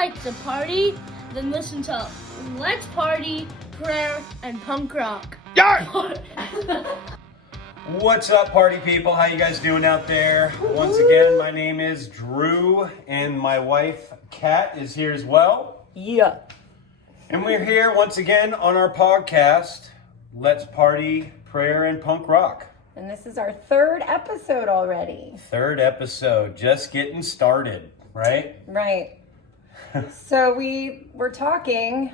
like to party, then listen to Let's Party, Prayer, and Punk Rock. Yeah! What's up, party people? How you guys doing out there? Once again, my name is Drew, and my wife, Kat, is here as well. Yeah. And we're here once again on our podcast, Let's Party, Prayer, and Punk Rock. And this is our third episode already. Third episode, just getting started, right? Right. So we were talking,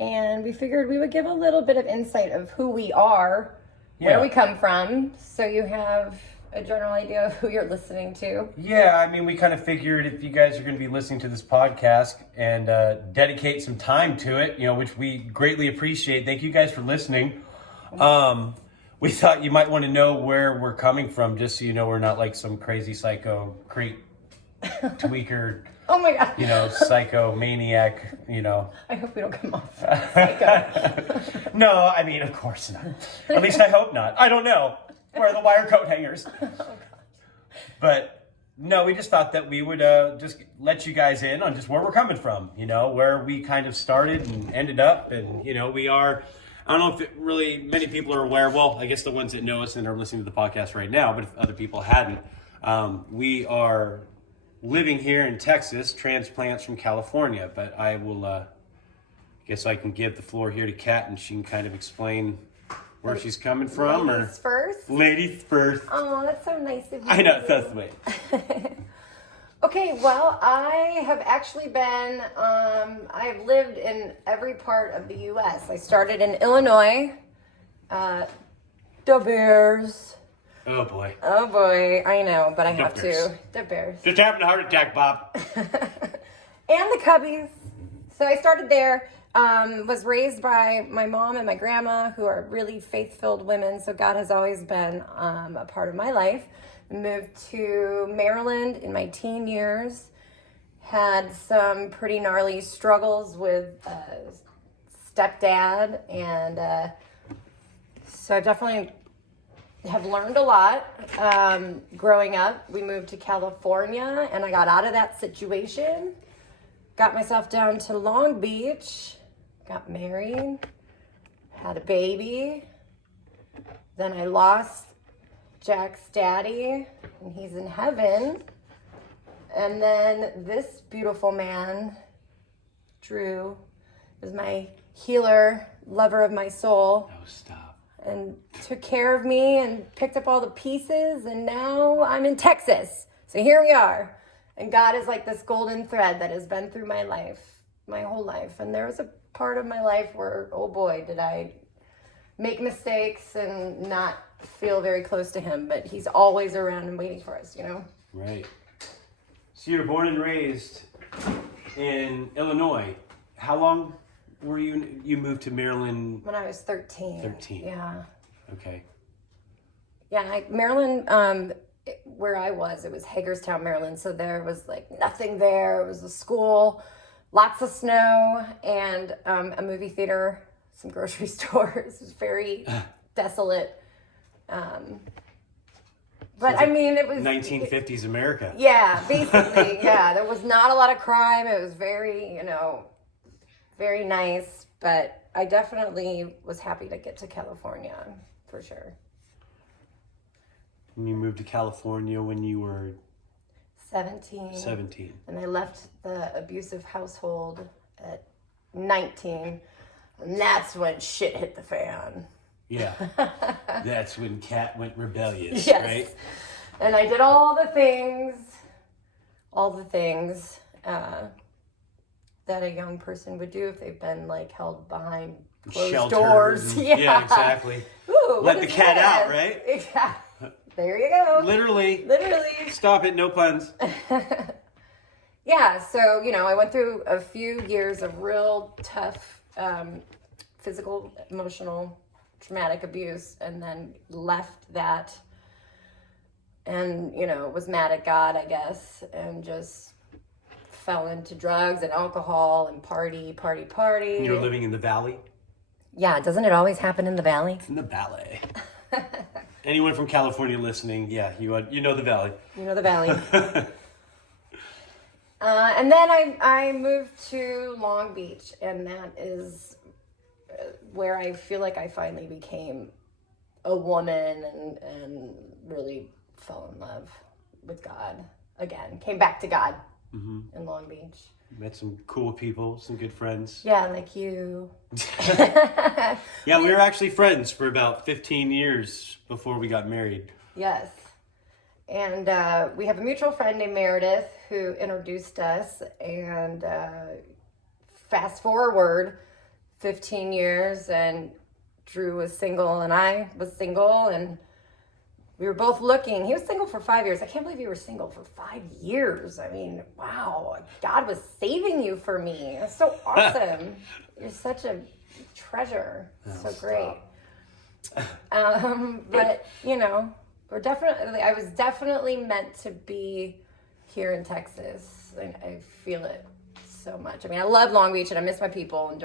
and we figured we would give a little bit of insight of who we are, where we come from, so you have a general idea of who you're listening to. Yeah, I mean, we kind of figured if you guys are going to be listening to this podcast and dedicate some time to it, you know, which we greatly appreciate. Thank you guys for listening. We thought you might want to know where we're coming from, just so you know we're not like some crazy psycho creep tweaker. Oh my God. You know, psycho maniac, you know. I hope we don't come off psycho. No, I mean, of course not. At least I hope not. I don't know. Where are the wire coat hangers? Oh God. But no, we just thought that we would just let you guys in on just where we're coming from, you know, where we kind of started and ended up. And, you know, we are, I don't know if many people are aware. Well, I guess the ones that know us and are listening to the podcast right now, but if other people hadn't, we are living here in Texas, transplants from California. But I will, guess I can give the floor here to Kat, and she can kind of explain where she's coming from. Ladies first? Ladies first. Oh, that's so nice of you. I know, that's the way. Okay, well, I have actually been, I've lived in every part of the U.S. I started in Illinois, the Bears. Oh boy. Oh boy, I know, but I have Bears. to. The Bears. Just having a heart attack, Bob. And the Cubbies. So I started there, was raised by my mom and my grandma, who are really faith-filled women, so God has always been a part of my life. Moved to Maryland in my teen years. Had some pretty gnarly struggles with stepdad, and so I definitely have learned a lot. Growing up, we moved to California, and I got out of that situation. Got myself down to Long Beach, got married, had a baby. Then I lost Jack's daddy, and he's in heaven. And then this beautiful man, Drew, is my healer, lover of my soul. Oh, stop. And took care of me and picked up all the pieces, and now I'm in Texas. So here we are. And God is like this golden thread that has been through my life, my whole life. And there was a part of my life where, oh boy, did I make mistakes and not feel very close to him. But he's always around and waiting for us, you know? Right. So you were born and raised in Illinois. How long were you moved to Maryland? When I was 13. 13. Yeah. Okay. Yeah, Maryland, where I was, it was Hagerstown, Maryland. So there was like nothing there. It was a school, lots of snow, and a movie theater, some grocery stores. It was very desolate. But I mean, it was 1950s America. Yeah, basically, yeah. There was not a lot of crime. It was very, you know, very nice. But I definitely was happy to get to California, for sure. You moved to California when you were 17. 17. And I left the abusive household at 19. And that's when shit hit the fan. Yeah. That's when Kat went rebellious, Yes. right? And I did all the things that a young person would do if they've been like held behind closed Sheltered doors. and- Yeah. Yeah, exactly. Ooh, Let what the is cat this? out, right? Exactly. There you go. Literally. Literally. Stop it, no puns. Yeah, so, you know, I went through a few years of real tough physical, emotional, traumatic abuse, and then left that and, you know, was mad at God, I guess, and just fell into drugs and alcohol and party. You were living in the valley? Yeah, doesn't it always happen in the valley? It's in the valley. Anyone from California listening, yeah, you know the valley. You know the valley. And then I moved to Long Beach, and that is where I feel like I finally became a woman and really fell in love with God again. Came back to God in Long Beach. Met some cool people, some good friends. Yeah, like you. Yeah, we were actually friends for about 15 years before we got married. Yes. And we have a mutual friend named Meredith who introduced us. And fast forward 15 years, and Drew was single and I was single, and we were both looking. He was single for 5 years. I can't believe you were single for 5 years. I mean, wow. God was saving you for me. That's so awesome. You're such a treasure. So great. But, you know, I was definitely meant to be here in Texas. And I feel it so much. I mean, I love Long Beach and I miss my people, and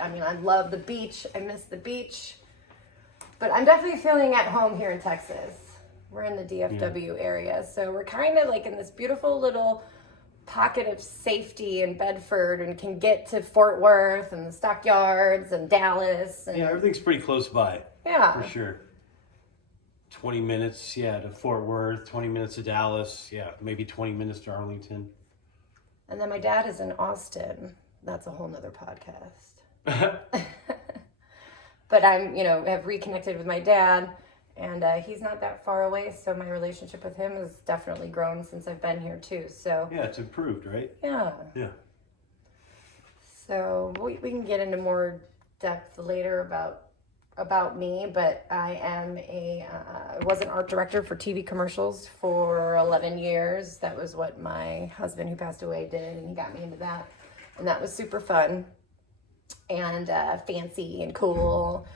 I love the beach. I miss the beach. But I'm definitely feeling at home here in Texas. We're in the DFW area. So we're kind of like in this beautiful little pocket of safety in Bedford, and can get to Fort Worth and the Stockyards and Dallas. And, yeah, everything's pretty close by. Yeah. For sure. 20 minutes, to Fort Worth, 20 minutes to Dallas, maybe 20 minutes to Arlington. And then my dad is in Austin. That's a whole nother podcast. But have reconnected with my dad, and he's not that far away, so my relationship with him has definitely grown since I've been here too. So yeah, it's improved, right? Yeah. So we can get into more depth later about me, but I was an art director for TV commercials for 11 years. That was what my husband, who passed away, did, and he got me into that, and that was super fun and fancy and cool.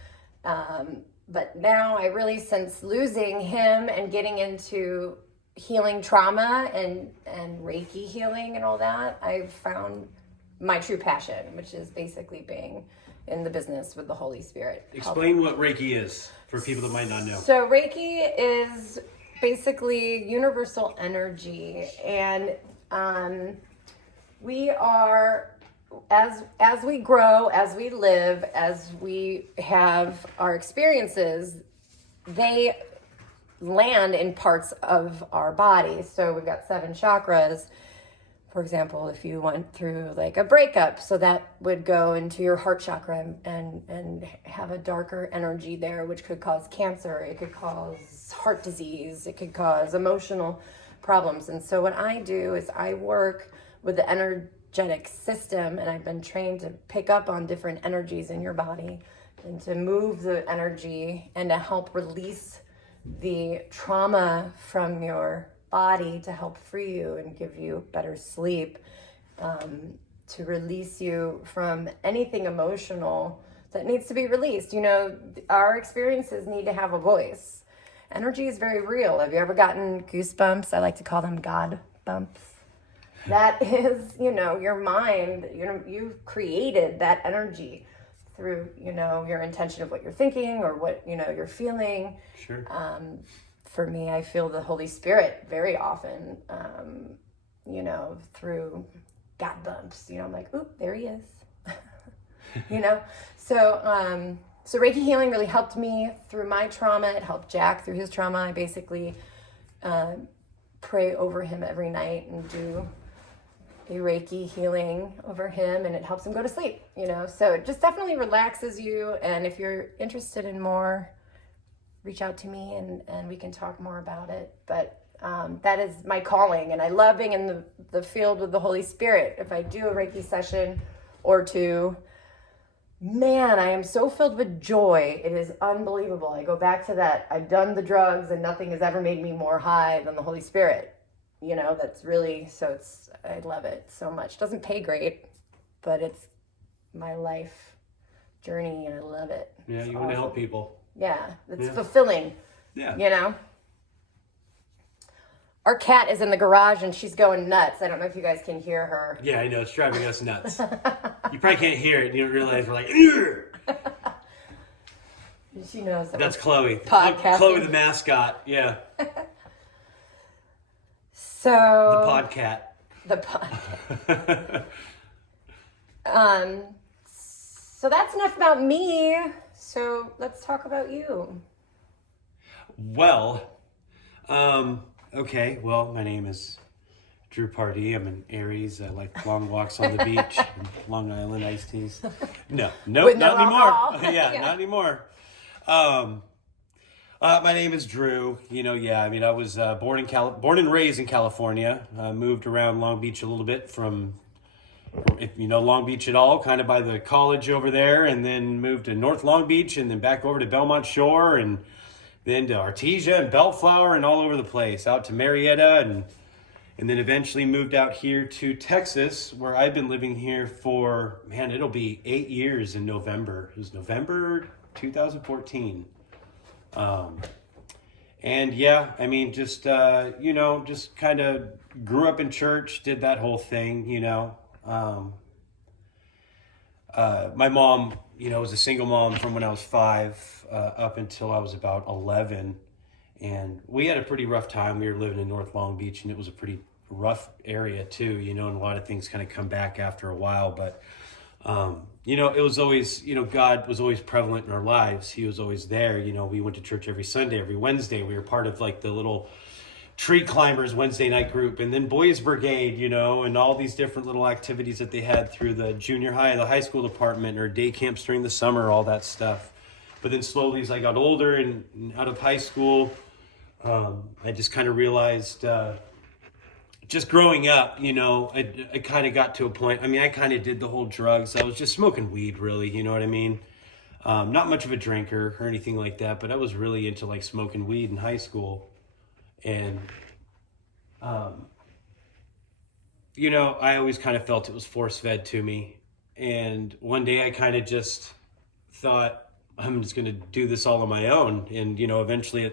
But now I really, since losing him and getting into healing trauma and Reiki healing and all that, I've found my true passion, which is basically being in the business with the Holy Spirit. Explain what Reiki is for people that might not know. So Reiki is basically universal energy, and we are, as we grow, as we live, as we have our experiences, they land in parts of our body. So we've got 7 chakras. For example, if you went through like a breakup, so that would go into your heart chakra and have a darker energy there, which could cause cancer. It could cause heart disease. It could cause emotional problems. And so what I do is I work with the energetic system, and I've been trained to pick up on different energies in your body and to move the energy and to help release the trauma from your body, to help free you and give you better sleep, to release you from anything emotional that needs to be released. You know, our experiences need to have a voice. Energy is very real. Have you ever gotten goosebumps? I like to call them God bumps. That is, your mind, you've created that energy through, your intention of what you're thinking or what, you're feeling. Sure. For me, I feel the Holy Spirit very often, through God bumps. I'm like, oop, there he is. So Reiki healing really helped me through my trauma. It helped Jack through his trauma. I basically pray over him every night and do a Reiki healing over him, and it helps him go to sleep, So it just definitely relaxes you. And if you're interested in more, reach out to me and we can talk more about it. But that is my calling, and I love being in the field with the Holy Spirit. If I do a Reiki session or two, man, I am so filled with joy. It is unbelievable. I go back to that. I've done the drugs and nothing has ever made me more high than the Holy Spirit. That's really, I love it so much. Doesn't pay great, but it's my life journey and I love it. Yeah, you want to help people. Yeah, it's fulfilling. Yeah. Our cat is in the garage and she's going nuts. I don't know if you guys can hear her. Yeah, I know. It's driving us nuts. You probably can't hear it. You don't realize we're like, Ugh! She knows that. That's Chloe. Podcasting. Chloe the mascot. Yeah. So. The podcat. The podcast. So that's enough about me. So let's talk about you. Well, okay. Well, my name is Drew Pardee. I'm an Aries. I like long walks on the beach, and Long Island iced teas. No, With no not anymore. alcohol. Yeah, not anymore. My name is Drew. I was born and raised in California. Moved around Long Beach a little bit from, if you know Long Beach at all, kind of by the college over there, and then moved to North Long Beach, and then back over to Belmont Shore, and then to Artesia and Bellflower, and all over the place, out to Marietta, and then eventually moved out here to Texas, where I've been living here for, it'll be 8 years in November. It was November 2014. And yeah, just kind of grew up in church, did that whole thing, my mom, was a single mom from when I was 5 up until I was about 11. And we had a pretty rough time. We were living in North Long Beach, and it was a pretty rough area too, and a lot of things kind of come back after a while. But, it was always, God was always prevalent in our lives. He was always there. We went to church every Sunday, every Wednesday. We were part of like the little tree climbers Wednesday night group, and then Boys Brigade, and all these different little activities that they had through the junior high, the high school department, or day camps during the summer, all that stuff. But then slowly as I got older and out of high school, I just kind of realized, just growing up, I kind of got to a point. I kind of did the whole drugs. I was just smoking weed, really. You know what I mean? Not much of a drinker or anything like that, but I was really into like smoking weed in high school. And, I always kind of felt it was force-fed to me. And one day I kind of just thought, I'm just going to do this all on my own. And, eventually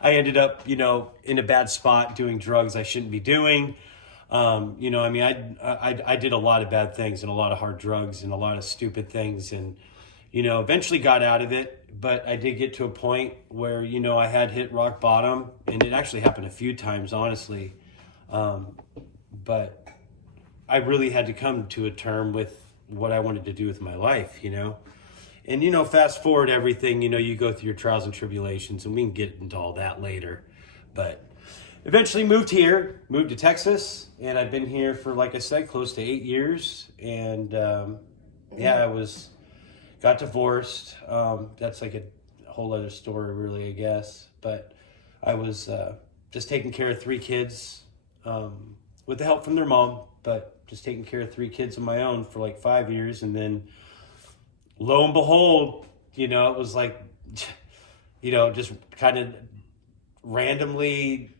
I ended up, in a bad spot doing drugs I shouldn't be doing. I did a lot of bad things and a lot of hard drugs and a lot of stupid things, and, eventually got out of it. But I did get to a point where, I had hit rock bottom, and it actually happened a few times, honestly. But I really had to come to a term with what I wanted to do with my life, And, fast forward everything, you go through your trials and tribulations, and we can get into all that later. But eventually moved to Texas, and I've been here for, like I said, close to 8 years. And, got divorced. That's like a whole other story, really, I guess. But I was just taking care of 3 kids with the help from their mom, but just taking care of 3 kids of my own for like 5 years. And then lo and behold, it was like, just kind of randomly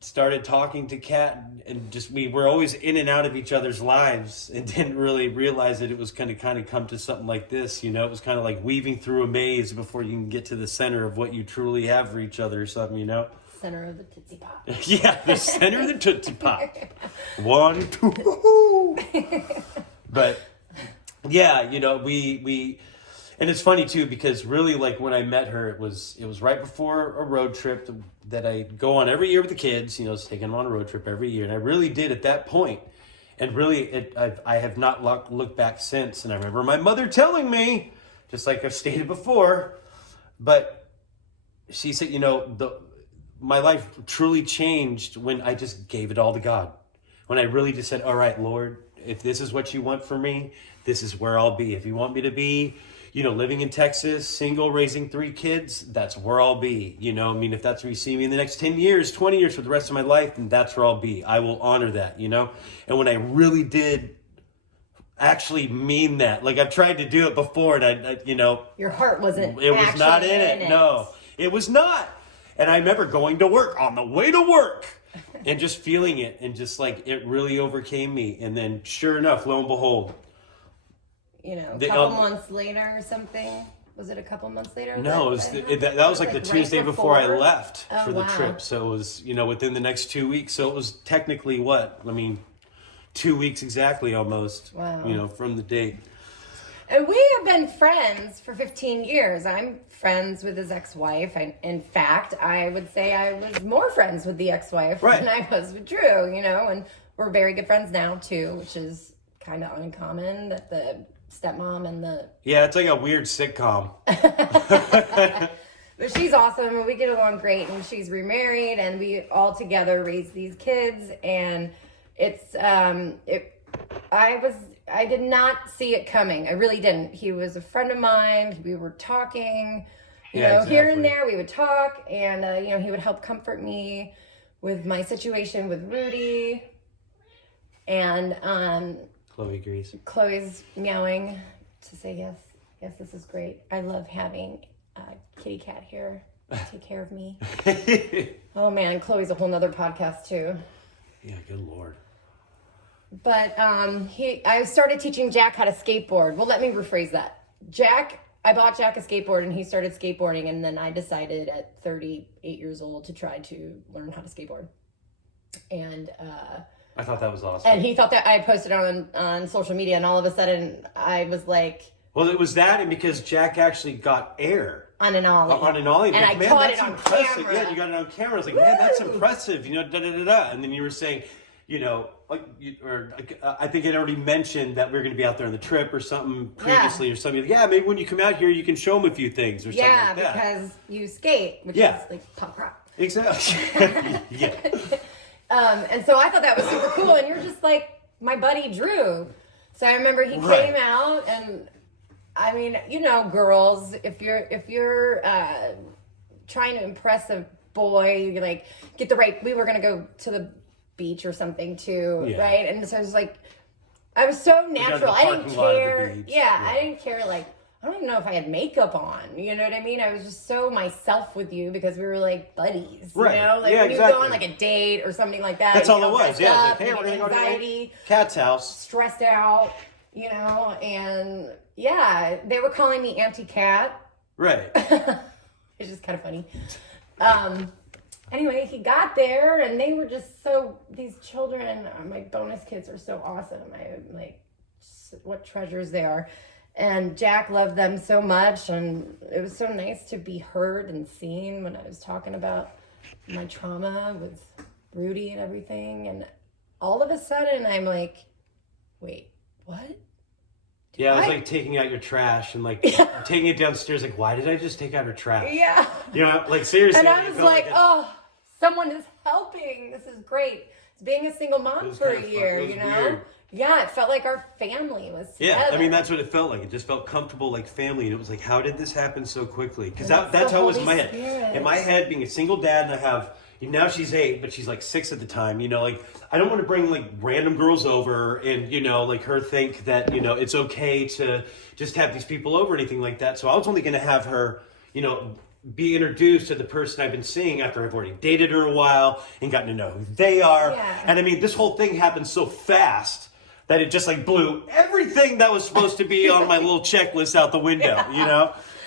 started talking to Kat, and just, we were always in and out of each other's lives, and didn't really realize that it was going to kind of come to something like this. It was kind of like weaving through a maze before you can get to the center of what you truly have for each other or something, Center of the Tootsie Pop. Yeah, the center of the Tootsie Pop. 1, 2. But yeah, we and it's funny too, because really, like, when I met her, it was right before a road trip that I go on every year with the kids, taking them on a road trip every year. And I really did at that point. And really, I have not looked back since. And I remember my mother telling me, just like I've stated before, but she said, my life truly changed when I just gave it all to God. When I really just said, all right, Lord, if this is what you want for me, this is where I'll be. If you want me to be, living in Texas, single, raising 3 kids, that's where I'll be. If that's where you see me in the next 10 years, 20 years for the rest of my life, then that's where I'll be. I will honor that, And when I really did actually mean that, like, I've tried to do it before, and Your heart wasn't. It was not in it. No, it was not. And I remember going to work, on the way to work, and just feeling it, and just like, it really overcame me. And then sure enough, lo and behold, a couple months later or something. Was it a couple months later? No, that was like the Tuesday before I left for the trip. So it was, within the next 2 weeks. So it was technically 2 weeks exactly almost, wow. From the date. And we have been friends for 15 years. I'm friends with his ex-wife. In fact, I would say I was more friends with the ex-wife than I was with Drew, and we're very good friends now too, which is kind of uncommon that the stepmom and the... Yeah, it's like a weird sitcom. But she's awesome and we get along great, and she's remarried and we all together raise these kids, and it's I did not see it coming. I really didn't. He was a friend of mine. We were talking, here and there we would talk, and he would help comfort me with my situation with Rudy. And Chloe agrees. Chloe's meowing to say yes. Yes, this is great. I love having a kitty cat here to take care of me. Oh man, Chloe's a whole nother podcast too. Yeah, good Lord. But I started teaching Jack how to skateboard. Well, let me rephrase that. I bought Jack a skateboard and he started skateboarding, and then I decided at 38 years old to try to learn how to skateboard. And I thought that was awesome. And he thought that I posted on social media, and all of a sudden I was like... Well, it was that, and because Jack actually got air. On an ollie. And I caught it on camera. Yeah, you got it on camera. I was like, man, that's impressive. Da-da-da-da. And then you were saying... I think it already mentioned that we were going to be out there on the trip or something previously or something. Yeah, maybe when you come out here, you can show them a few things or something like that. Yeah, because you skate, which is like punk rock. Exactly. Yeah. And so I thought that was super cool. And you're just like my buddy Drew. So I remember he came out, and I mean, girls, if you're trying to impress a boy, you like get the right. We were going to go to the beach or something too, right? And so I was like, I was so natural. I didn't care. I didn't care. Like, I don't even know if I had makeup on. You know what I mean? I was just so myself with you because we were like buddies. Right. Like when you go on like a date or something like that. That's all it was. Yeah. Up, like, hey, we're gonna go to anxiety, Cat's house. Stressed out, and they were calling me Auntie Cat. Right. It's just kind of funny. Anyway, he got there, and they were just these children, my bonus kids are so awesome. What treasures they are. And Jack loved them so much, and it was so nice to be heard and seen when I was talking about my trauma with Rudy and everything. And all of a sudden, I'm like, wait, what? Yeah, it was like taking out your trash and like taking it downstairs. Like, why did I just take out her trash? Yeah. Like seriously. And I was like, oh, someone is helping. This is great. It's being a single mom for a year, Weird. Yeah, it felt like our family was together. Yeah, I mean, that's what it felt like. It just felt comfortable, like family. And it was like, how did this happen so quickly? Because that's how it was in my head. Spirit. In my head, being a single dad, and I have, now she's 8, but she's like 6 at the time. Like, I don't want to bring like random girls over and, like her think that, it's okay to just have these people over or anything like that. So I was only going to have her, be introduced to the person I've been seeing after I've already dated her a while and gotten to know who they are. Yeah. And I mean, this whole thing happened so fast that it just like blew everything that was supposed to be on my little checklist out the window,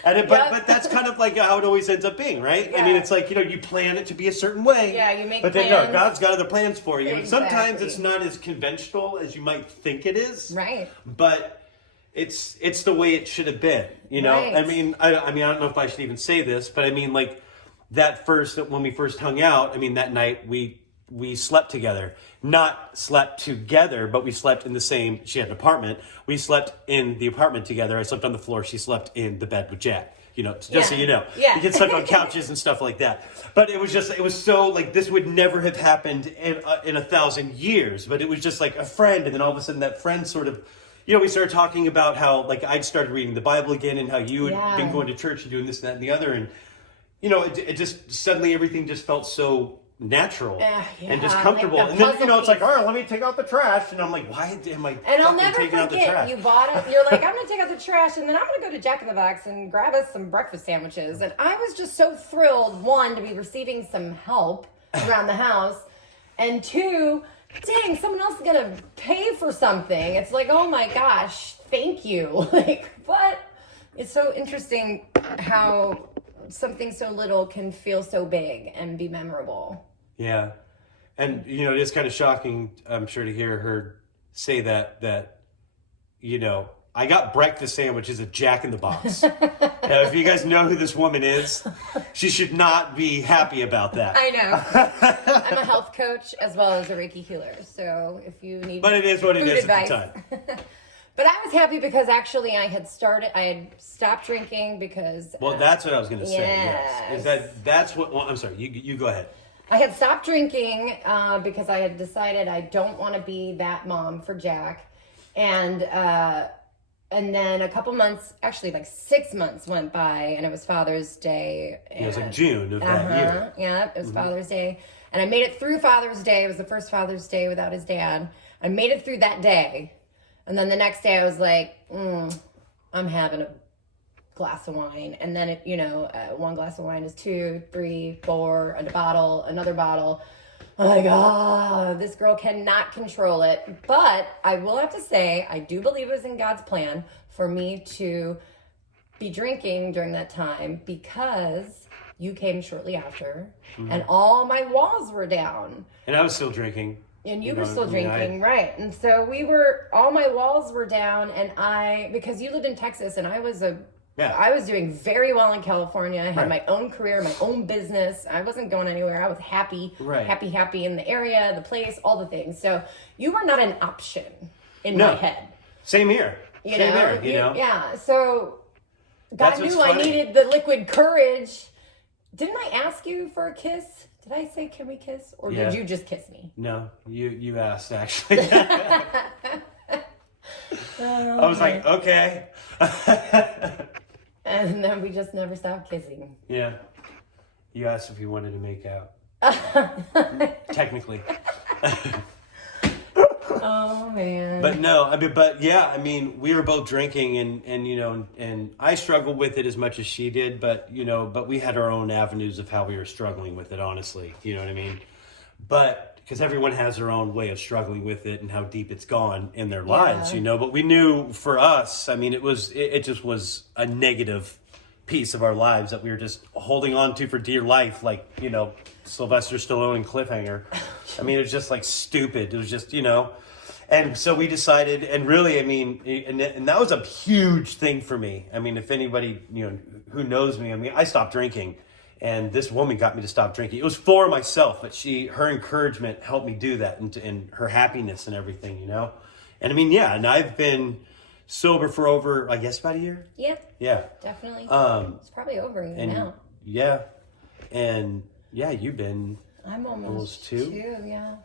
And but that's kind of like how it always ends up being, right? Yeah. I mean, it's like, you plan it to be a certain way. Yeah, you make But then, plans. no, God's got other plans for you. And sometimes Exactly. it's not as conventional as you might think it is. Right. But it's the way it should have been, Right. I mean, I don't know if I should even say this, but I mean, like when we first hung out, I mean, that night we slept together. Not slept together, but we slept in the same, she had an apartment. We slept in the apartment together. I slept on the floor. She slept in the bed with Jack, just so you know. Yeah. We could sleep on couches and stuff like that. But it was so like, this would never have happened in 1,000 years, but it was just like a friend. And then all of a sudden that friend sort of, we started talking about how like I'd started reading the Bible again and how you had been going to church and doing this, that, and the other. And, it just suddenly everything just felt so natural and just comfortable. Like and then, it's like, all right, let me take out the trash. And I'm like, why am I And I'll never taking out the forget, trash? you bought it. You're like, I'm going to take out the trash, and then I'm going to go to Jack in the Box and grab us some breakfast sandwiches. And I was just so thrilled, 1, to be receiving some help around the house, and 2, dang, someone else is going to pay for something. It's like, oh my gosh, thank you. Like, what? It's so interesting how something so little can feel so big and be memorable. Yeah. And, it is kind of shocking, I'm sure, to hear her say that, I got breakfast sandwiches at Jack in the Box. Now, if you guys know who this woman is, she should not be happy about that. I know. I'm a health coach as well as a Reiki healer. So if you need But it is what it is at the time. But I was happy because actually I had stopped drinking because... Well, that's what I was going to say. Yes. Is that's what... Well, I'm sorry. You go ahead. I had stopped drinking because I had decided I don't want to be that mom for Jack. And then a couple months, actually like 6 months went by, and it was Father's Day. It was like June of that year. Yeah, it was Father's Day. And I made it through Father's Day. It was the first Father's Day without his dad. I made it through that day. And then the next day I was like, I'm having a glass of wine. And then, one glass of wine is 2, 3, 4, and a bottle, another bottle. I'm like, this girl cannot control it. But I will have to say, I do believe it was in God's plan for me to be drinking during that time because you came shortly after and all my walls were down. And I was still drinking. And you were still drinking, right. And so all my walls were down, and because you lived in Texas and I was doing very well in California. I had my own career, my own business. I wasn't going anywhere. I was happy in the area, the place, all the things. So you were not an option in my head. Same here. Same here, Yeah. So God knew I needed the liquid courage. Didn't I ask you for a kiss? Did I say, can we kiss? Or did you just kiss me? No, you asked, actually. I was like, okay. And then we just never stopped kissing. Yeah. You asked if we wanted to make out. Technically. Oh, man. But no, we were both drinking and I struggled with it as much as she did, but we had our own avenues of how we were struggling with it, honestly. You know what I mean? But because everyone has their own way of struggling with it and how deep it's gone in their lives, but we knew for us, it just was a negative piece of our lives that we were just holding on to for dear life, like, Sylvester Stallone in Cliffhanger. It was just like stupid. It was just, and so we decided, and really, and that was a huge thing for me. If anybody, who knows me, I stopped drinking, and this woman got me to stop drinking. It was for myself, but her encouragement helped me do that, and her happiness and everything, And and I've been sober for over, I guess, about a year. Yeah. Yeah. Definitely. It's probably over a year now. Yeah. And you've been... I'm almost 2. Yeah.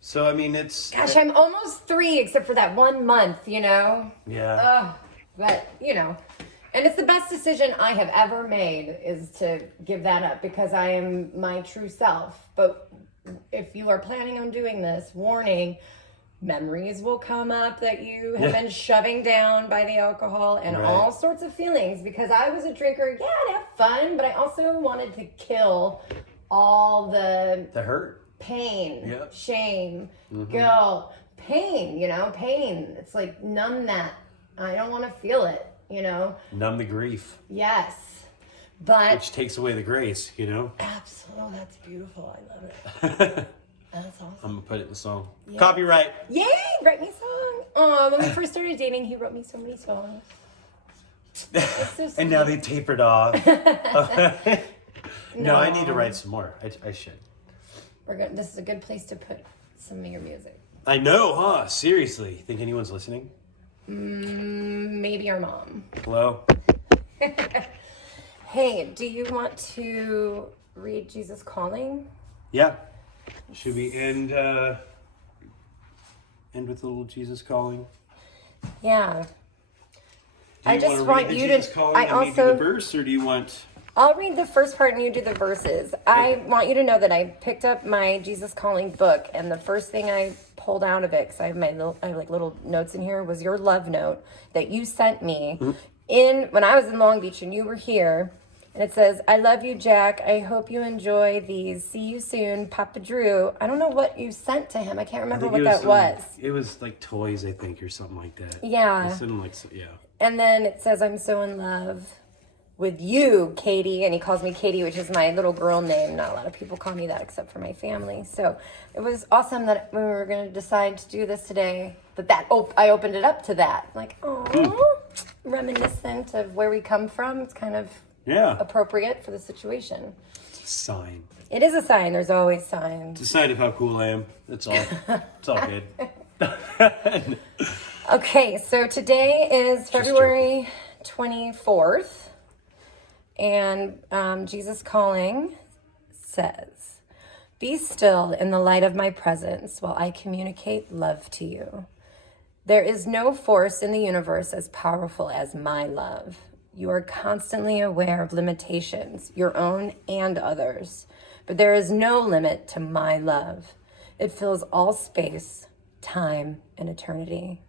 So, it's... Gosh, I'm almost 3, except for that 1 month, Yeah. But, and it's the best decision I have ever made is to give that up because I am my true self. But if you are planning on doing this, warning, memories will come up that you have been shoving down by the alcohol and all sorts of feelings because I was a drinker. Yeah, I'd have fun, but I also wanted to kill all the hurt, pain, shame, guilt, pain, pain. It's like numb that. I don't want to feel it, Numb the grief. Yes. But which takes away the grace, Absolutely. That's beautiful. I love it. That's awesome. I'm going to put it in the song. Yeah. Copyright. Yay! Write me a song. Oh, when we first started dating, he wrote me so many songs. So and now they tapered off. No, I need to write some more. I should. This is a good place to put some of your music. I know, huh? Seriously. Think anyone's listening? Maybe our mom. Hello? Hey, do you want to read Jesus Calling? Yeah. Should we end with a little Jesus Calling? Yeah. I just want you to. I also do the verse, or do you want? I'll read the first part and you do the verses. Okay. I want you to know that I picked up my Jesus Calling book, and the first thing I pulled out of it, because I have like little notes in here, was your love note that you sent me when I was in Long Beach and you were here. And it says, I love you, Jack. I hope you enjoy these. See you soon, Papa Drew. I don't know what you sent to him. I can't remember what that was. It was like toys, I think, or something like that. Yeah. And then it says, I'm so in love with you, Katie. And he calls me Katie, which is my little girl name. Not a lot of people call me that except for my family. So it was awesome that when we were going to decide to do this today, I opened it up to that. Like, oh, reminiscent of where we come from. It's kind of appropriate for the situation. It's a sign. It is a sign. There's always signs. It's a sign of how cool I am. That's all. It's all good. Okay, so today is February 24th, and Jesus Calling says, "Be still in the light of my presence while I communicate love to you. There is no force in the universe as powerful as my love. You are constantly aware of limitations, your own and others, but there is no limit to my love. It fills all space, time, and eternity.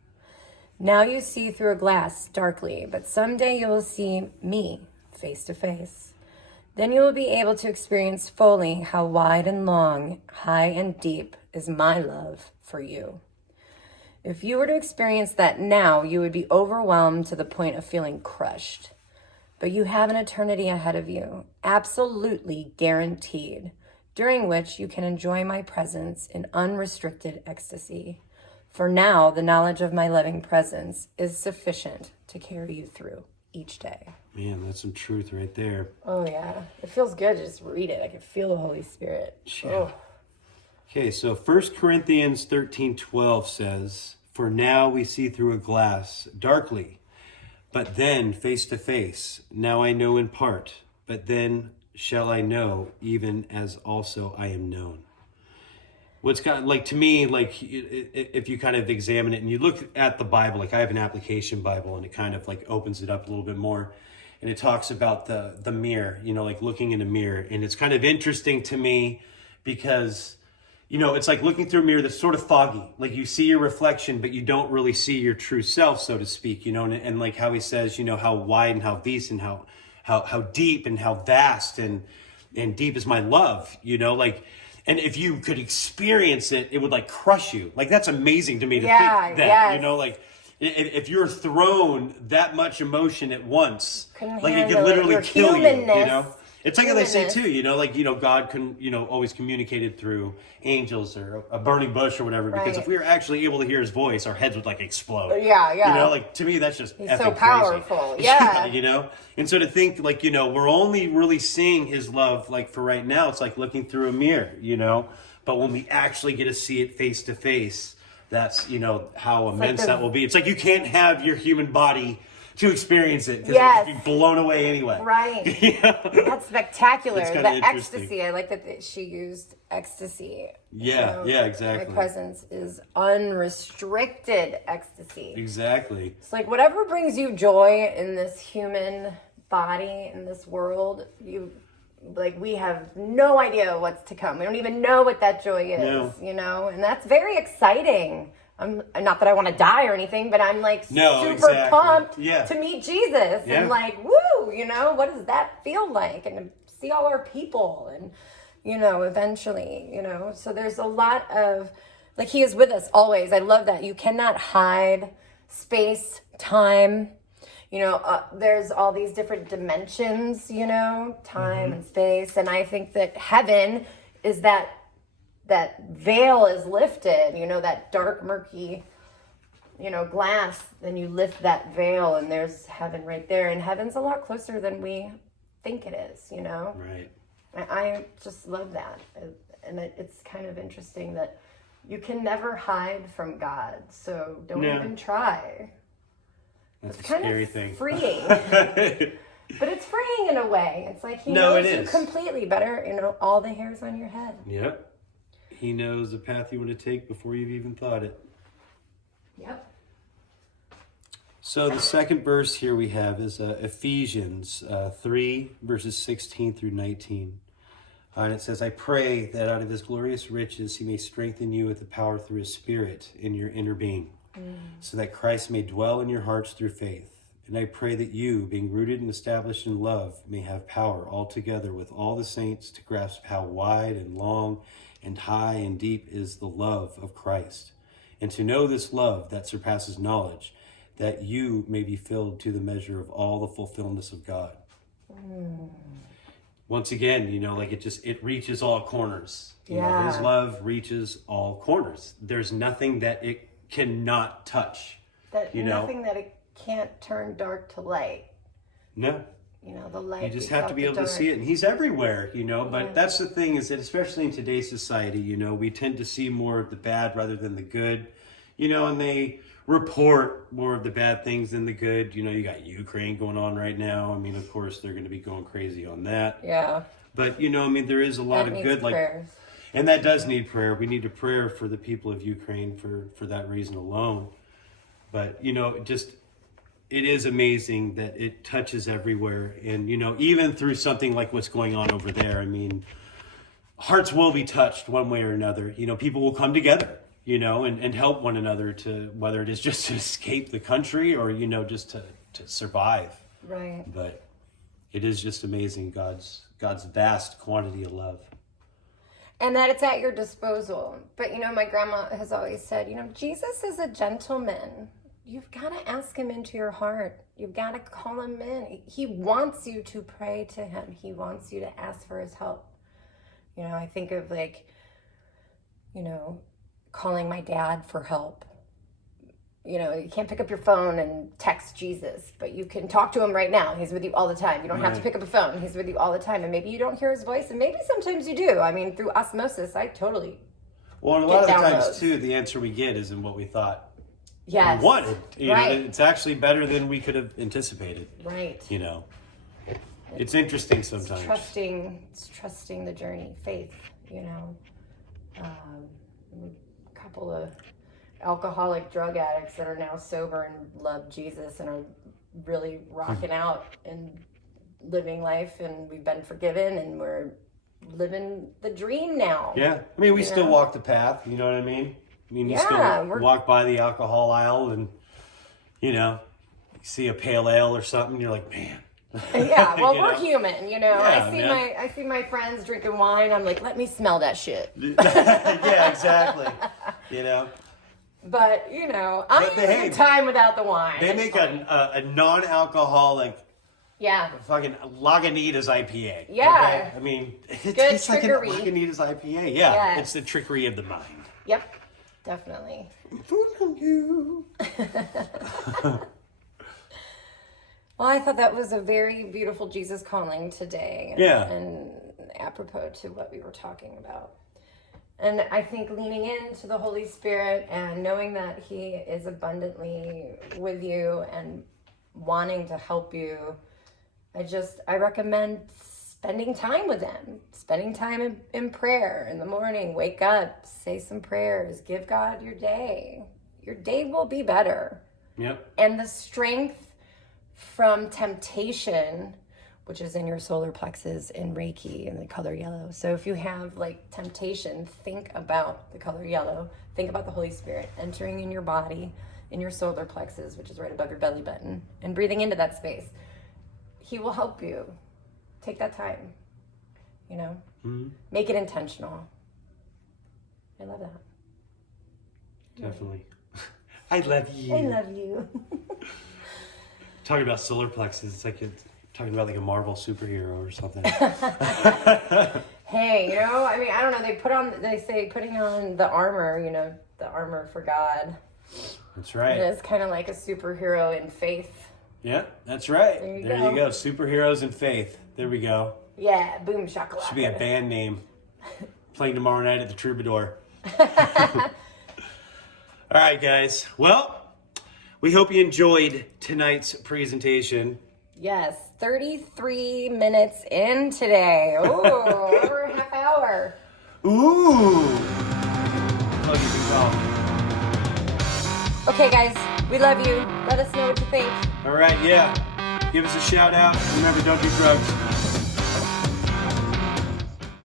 Now you see through a glass darkly, but someday you will see me face to face. Then you will be able to experience fully how wide and long, high and deep is my love for you. If you were to experience that now, you would be overwhelmed to the point of feeling crushed. But you have an eternity ahead of you, absolutely guaranteed, during which you can enjoy my presence in unrestricted ecstasy. For now, the knowledge of my loving presence is sufficient to carry you through each day." Man, that's some truth right there. Oh, yeah. It feels good to just read it. I can feel the Holy Spirit. Yeah. Oh. Okay, so 1 Corinthians 13:12 says, "For now we see through a glass, darkly, but then face to face. Now I know in part, but then shall I know, even as also I am known." What's got, like, to me, like, if you kind of examine it and you look at the Bible, like I have an application Bible, and it kind of like opens it up a little bit more, and it talks about the mirror, you know, like looking in a mirror. And it's kind of interesting to me because, you know, it's like looking through a mirror that's sort of foggy. Like you see your reflection, but you don't really see your true self, so to speak, you know, and like how he says, you know, how wide and how vast and how deep and how vast and deep is my love, you know, like. And if you could experience it, it would like crush you. Like that's amazing to me to think that, you know, like if you're thrown that much emotion at once, like it could literally kill you, you know? It's like they say too, you know, like, you know, God can, you know, always communicated through angels or a burning bush or whatever, because if we were actually able to hear his voice, our heads would like explode. Yeah. You know, like to me, that's just He's effing so powerful. crazy. Yeah. You know? And so to think like, you know, we're only really seeing his love, like for right now, it's like looking through a mirror, you know, but when we actually get to see it face to face, that's, you know, how immense that will be. It's like you can't have your human body to experience it because you'll be blown away anyway. Right. You know? That's spectacular. It's The interesting. ecstasy. I like that she used ecstasy. Yeah, You know, exactly. My presence is unrestricted ecstasy. Exactly. It's like whatever brings you joy in this human body, in this world, we have no idea what's to come. We don't even know what that joy is, you know? And that's very exciting. I'm not that I want to die or anything, but I'm like super pumped to meet Jesus and like, woo, you know, what does that feel like? And to see all our people and, you know, eventually, you know, so there's a lot of, like, he is with us always. I love that. You cannot hide space, time, you know, there's all these different dimensions, you know, time and space. And I think that heaven is that veil is lifted, you know, that dark, murky, you know, glass, then you lift that veil and there's heaven right there. And heaven's a lot closer than we think it is, you know? Right. I just love that. And it's kind of interesting that you can never hide from God. So don't even try. That's it's a kind scary of thing. Freeing. But it's freeing in a way. It's like he knows you completely better, you know, all the hairs on your head. Yep. He knows the path you want to take before you've even thought it. Yep. So the second verse here we have is Ephesians 3, verses 16 through 19. And it says, "I pray that out of his glorious riches he may strengthen you with the power through his Spirit in your inner being, so that Christ may dwell in your hearts through faith. And I pray that you, being rooted and established in love, may have power altogether with all the saints to grasp how wide and long and high and deep is the love of Christ, and to know this love that surpasses knowledge, that you may be filled to the measure of all the fulfillment of God." Once again, you know, like it reaches all corners. You know, his love reaches all corners. There's nothing that it cannot touch. That you know? nothing that it can't turn dark to light. No. You know, the light. You just have to be able to see it, and he's everywhere, you know. But that's the thing, is that especially in today's society, you know, we tend to see more of the bad rather than the good, you know, and they report more of the bad things than the good. You know, you got Ukraine going on right now. I mean, of course, they're going to be going crazy on that. Yeah. But, you know, I mean, there is a lot of good, prayers. And that does need prayer. We need a prayer for the people of Ukraine for that reason alone. But, you know, it is amazing that it touches everywhere. And, you know, even through something like what's going on over there, I mean, hearts will be touched one way or another. You know, people will come together, you know, and help one another to, whether it is just to escape the country or, you know, just to survive. Right. But it is just amazing, God's vast quantity of love. And that it's at your disposal. But, you know, my grandma has always said, you know, Jesus is a gentleman. You've got to ask him into your heart. You've got to call him in. He wants you to pray to him. He wants you to ask for his help. You know, I think of, like, you know, calling my dad for help. You know, you can't pick up your phone and text Jesus, but you can talk to him right now. He's with you all the time. You don't have to pick up a phone. He's with you all the time. And maybe you don't hear his voice, and maybe sometimes you do. I mean, through osmosis, I totally Well, and a lot of the times, too, the answer we get isn't what we thought. Yes. We wanted. You Right. know, it's actually better than we could have anticipated. Right. You know, it's interesting sometimes. It's trusting the journey, faith, you know. A couple of alcoholic drug addicts that are now sober and love Jesus and are really rocking out and living life, and we've been forgiven and we're living the dream now. Yeah. I mean, we still walk the path, you know what I mean? I mean, you still walk by the alcohol aisle and, you know, you see a pale ale or something, you're like, man. Yeah, well, You we're know? human, you know. Yeah, I see my friends drinking wine. I'm like, let me smell that shit. Yeah, exactly. You know? But, you know, I'm having time without the wine. They make a non-alcoholic fucking Lagunitas IPA. Yeah. Okay? I mean, it Good tastes like a trickery. Lagunitas IPA. Yeah. Yes. It's the trickery of the mind. Yep, definitely. Food from you. Well, I thought that was a very beautiful Jesus calling today. And apropos to what we were talking about. And I think leaning into the Holy Spirit and knowing that he is abundantly with you and wanting to help you, I recommend spending time with him, spending time in prayer in the morning. Wake up, say some prayers, give God your day. Your day will be better. Yep. And the strength from temptation, which is in your solar plexus in Reiki in the color yellow. So if you have like temptation, think about the color yellow. Think about the Holy Spirit entering in your body, in your solar plexus, which is right above your belly button, and breathing into that space. He will help you. Take that time, you know, Make it intentional. I love that. Definitely. I love you. I love you. Talking about solar plexus, it's like talking about like a Marvel superhero or something. Hey, you know, I mean, I don't know. They say putting on the armor, you know, the armor for God. That's right. It is kind of like a superhero in faith. Yeah, that's right. There you go. Superheroes in faith. There we go. Yeah, boom shakalaka. Should be a band name. Playing tomorrow night at the Troubadour. All right, guys. Well, we hope you enjoyed tonight's presentation. Yes, 33 minutes in today. Ooh, over a half hour. Ooh. Plug you can call. Okay, guys, we love you. Let us know what you think. All right, yeah. Give us a shout out. Remember, don't do drugs.